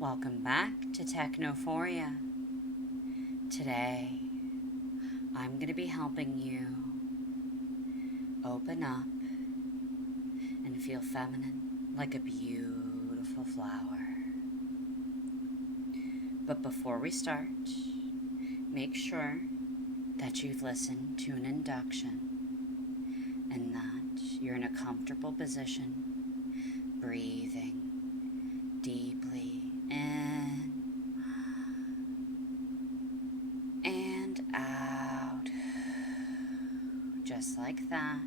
Welcome back to Technophoria. Today, I'm going to be helping you open up and feel feminine like a beautiful flower. But before we start, make sure that you've listened to an induction and that you're in a comfortable position, breathing deeply in and out, just like that,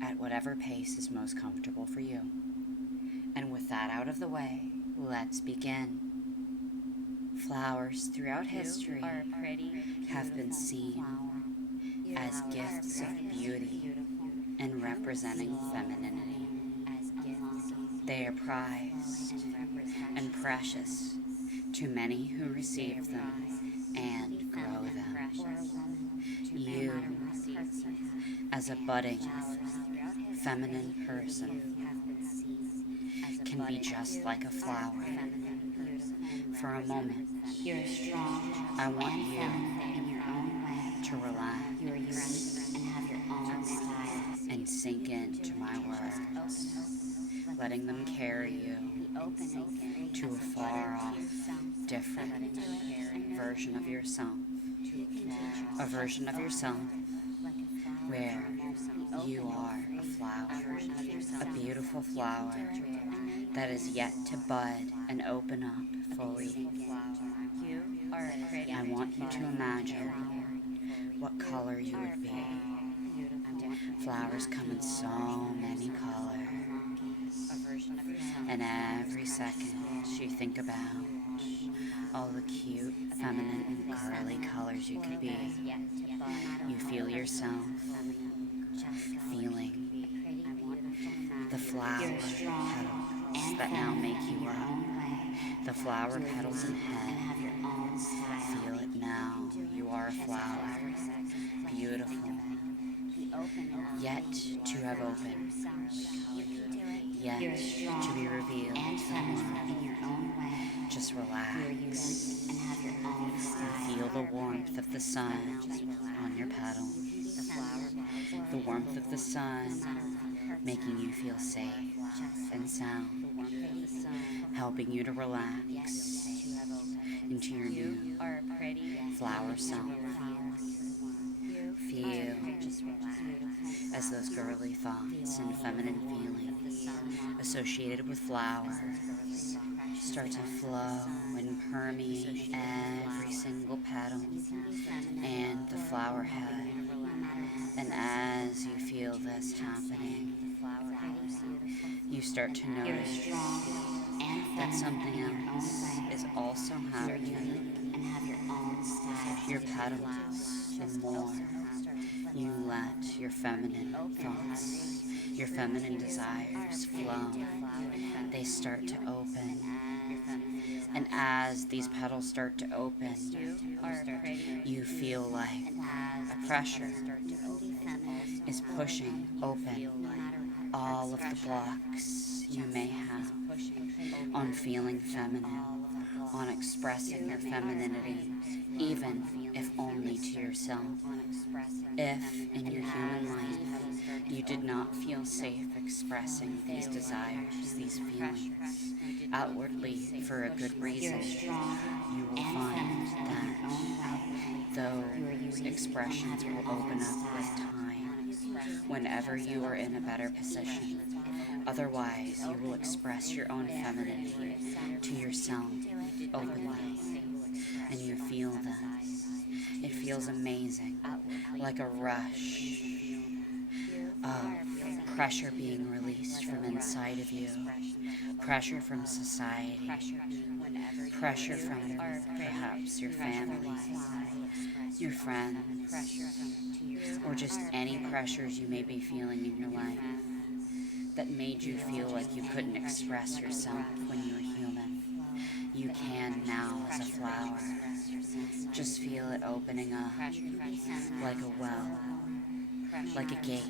at whatever pace is most comfortable for you. And with that out of the way, let's begin. Flowers throughout history have been seen as gifts of beauty and representing femininity. They are prized and precious to many who receive them and grow them. You, as a budding feminine person, can be just like a flower. For a moment, I want you to relax and sink into my words, letting them carry you to a far off, different version of yourself. A version of yourself where you are a flower, a beautiful flower that is yet to bud and open up fully. I want you to imagine what color you would be. Flowers come in so many colors, and every second you think about all the cute, feminine, and girly colors you could be. You feel yourself feeling the flower petals that now make you up. The flower petals in head. Feel it now. You are a flower. Beautiful. Yet to have opened. Yet to be revealed to the world. Just relax and feel the warmth of the sun on your petals. The warmth of the sun making you feel safe and sound, helping you to relax into your new flower self. Feel as those girly thoughts and feminine feelings associated with flowers start to flow and permeate every single petal and the flower head. And as you feel this happening, you start to notice that something else is also happening. Your petals, the more you let your feminine thoughts, your feminine desires flow, they start to open. And as these petals start to open, you feel like a pressure is pushing open all of the blocks you may have on feeling feminine, on expressing your femininity, even if only to yourself. If in your human life you did not feel safe expressing these desires, these feelings, outwardly for a good reason, you will find that those expressions will open up with time whenever you are in a better position. Otherwise, you will express your own femininity to yourself openly, and you feel this. It feels amazing, like a rush of pressure being released from inside of you, pressure from society, pressure from perhaps your family, your friends, or just any pressures you may be feeling in your life that made you feel like you couldn't express yourself when you were human. You can now as a flower. Just feel it opening up like a well, like a gate,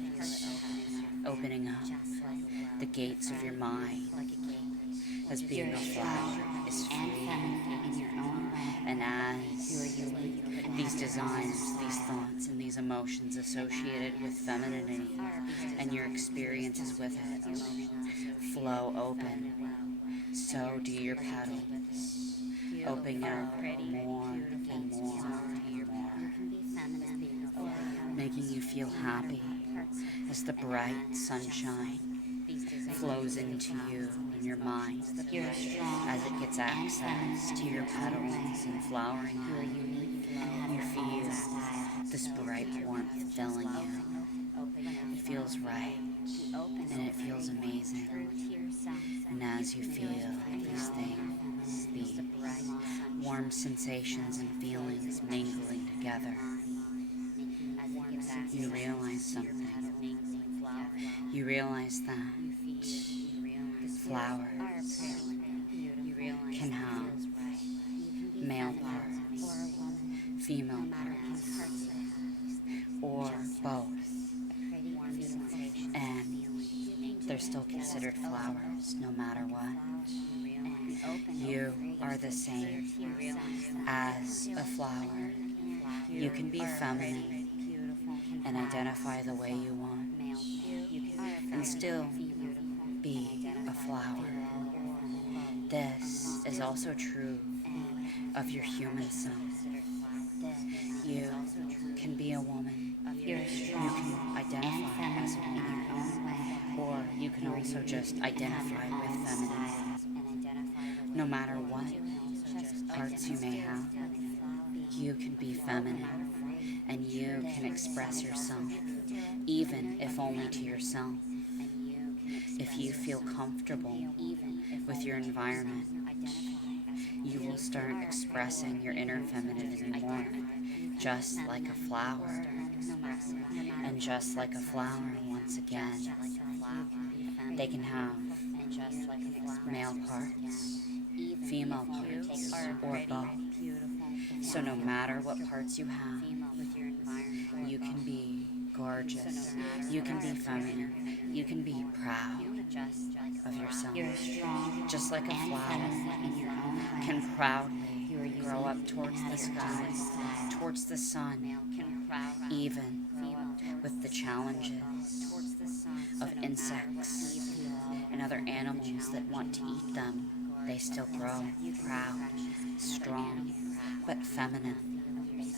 opening up The gates of your mind as being a flower is free. And as these desires, these thoughts, and these emotions associated with femininity and your experiences with it flow open, so do your petals, opening up more and more and more, making you feel happy as the bright sunshine flows into you and your mind as it gets access to your petals and flowering head. You feel this bright warmth filling you. It feels right and it feels amazing. And as you feel these things, these warm sensations and feelings mingling together, you realize something. You realize that flowers can have male parts, female parts, or both, and they're still considered flowers no matter what. You are the same as a flower. You can be feminine and identify the way you want, and still be a flower. This is also true of your human self. You can be a woman. You can identify as a woman. Or you can also just identify with femininity. No matter what parts you may have, you can be feminine and you can express yourself, even if only to yourself. If you feel comfortable with your environment, you will start expressing your inner femininity more, just like a flower. And just like a flower, once again, they can have male parts, female parts, or both. So no matter what parts you have, you can be gorgeous, you can be feminine, you can be proud of yourself. Just like a flower can proudly grow up towards the sky, towards the sun, even with the challenges of insects and other animals that want to eat them. They still grow proud, strong, but feminine,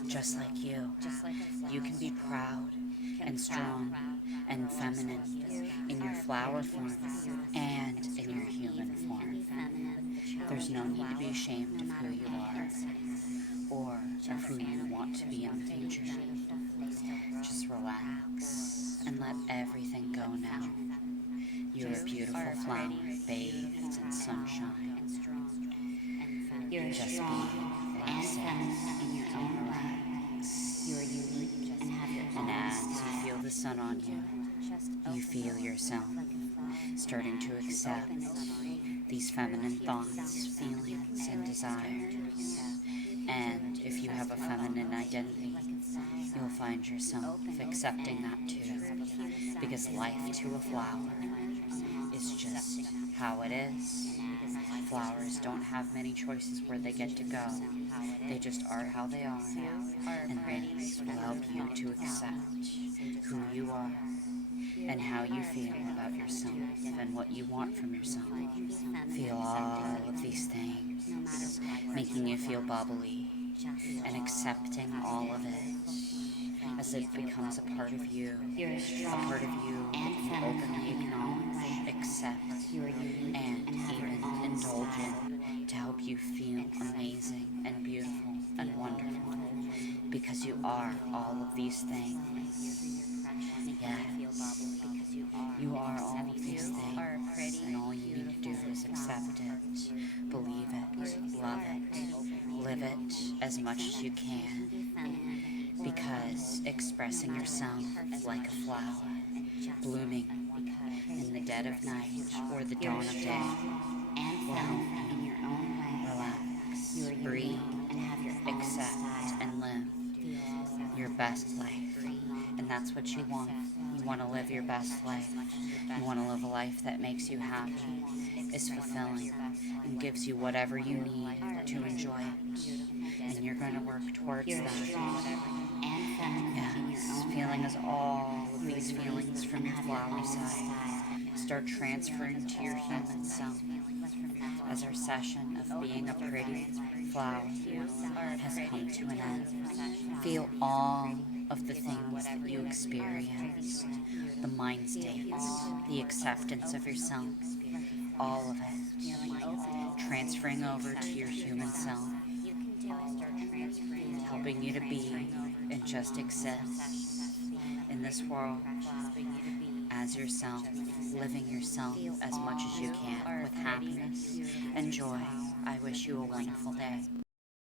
just like you. You can be proud and strong and feminine in your flower form and in your human form. There's no need to be ashamed of who you are or of who you want to be in the future. Just relax and let everything go now. You're a beautiful flower bathed in sunshine. Just be relaxing and relax. And as you feel the sun on you, you feel yourself starting to accept these feminine thoughts, feelings, and desires. And if you have a feminine identity, you'll find yourself accepting that too. Because life to a flower is just how it is. Flowers don't have many choices where they get to go. They just are how they are. And this will help you to accept who you are and how you feel about yourself and what you want from yourself. Feel all of these things, making you feel bubbly and accepting all of it as it becomes a part of you, a part of you that you openly acknowledge, accept, and even indulge in to help you feel amazing and beautiful and wonderful, because you are all of these things. Yes, you are all of these things, and all you need to do is accept it, believe it, love it, live it as much as you can, because expressing yourself like a flower, blooming in the dead of night or the dawn of day, will help you relax, breathe, accept, and live your best life. And that's what you want. You want to live your best life. You want to live a life that makes you happy, is fulfilling, and gives you whatever you need to enjoy it. And you're going to work towards that. Yes, feeling as all of these feelings from your flower side start transferring to your human self as our session of being a pretty flower has come to an end. Feel all of the things that you experience, the mind states, the acceptance of yourself, all of it, transferring over to your human self, helping you to be and just exist in this world as yourself, living yourself as much as you can with happiness and joy. I wish you a wonderful day.